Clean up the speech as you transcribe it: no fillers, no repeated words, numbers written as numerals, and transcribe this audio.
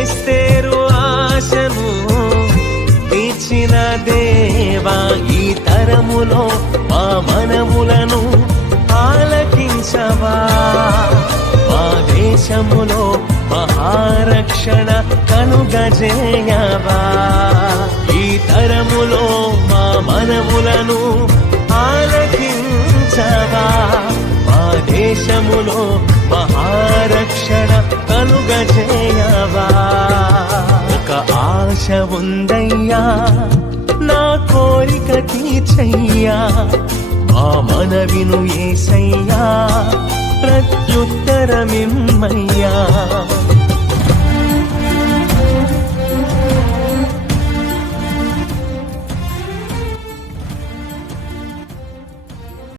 ఎస్తేరు ఆశను తీర్చిన దేవా, ఈ తరములో మా మనవులను ఆలకించవా. మా దేశములో మహారక్షణ కలుగజేయవా. ఈ తరములో మా మనవులను ఆలకించవా. మా దేశములో మహారక్షణ కలుగజేయవా. ఒక ఆశ ఉందయ్యా, నా కోరిక తీర్చయ్యా. మా మనవిను యేసయ్యా, ప్రత్యుత్తరమిమ్మయ్యా.